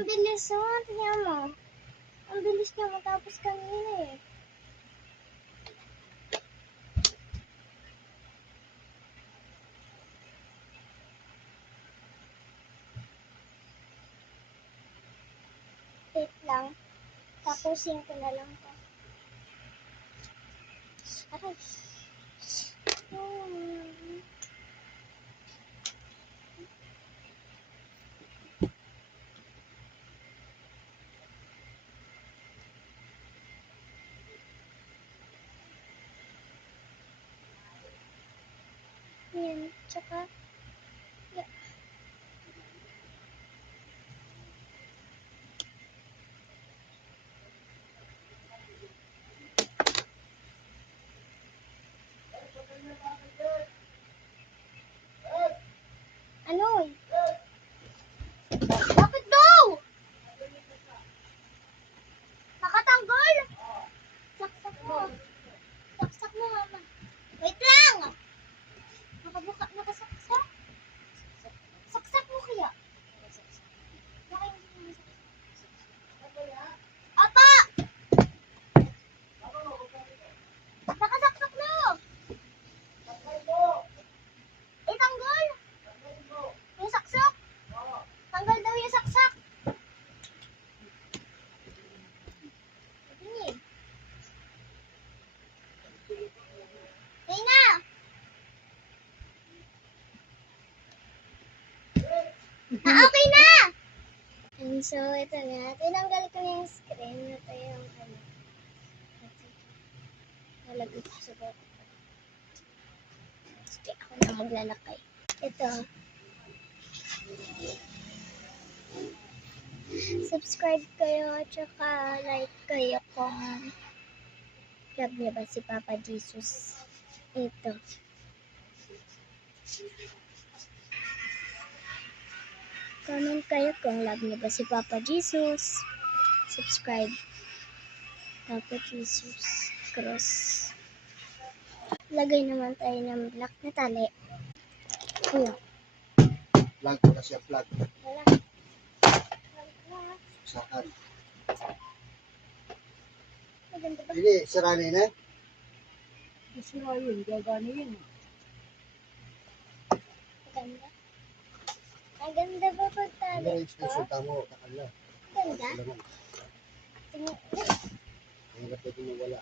Ang bilis oh. Tingnan mo. Ang bilis niya matapos kanina eh. Wait lang. Tapusin ko na lang to. Aray. Yan. Tsaka. Yeah. Ano eh? Bakit daw? Nakatanggal? Saksak mo. Saksak mo, mama. Wait lang! Nakasaksak? Saksak mo kaya? Apa! Nakasaksak mo! Tanggal! Yung saksak? Tanggal daw yung saksak. Say na! Okay na! And so, ito na. Tinanggal ko na yung screen. Ito yung ano. Nalagay ko sa bot. Sige, ako na maglalakay. Ito. Subscribe kayo at saka like kayo kung love niyo ba si Papa Jesus. Ito. Comment kayo kung love niyo ba si Papa Jesus. Subscribe. Papa Jesus. Cross. Lagay naman tayo ng black na tali. Ano? Plug ko na siya, plug. Wala. Sakan. Maganda ba? Hindi, saranin na. Sira yun, gagana yun. Maganda. Ang ganda ba pag Ano tali yung ko? extension tamo, takal na. Ganda. Alam mo, Tingnan. ang hirap na wala.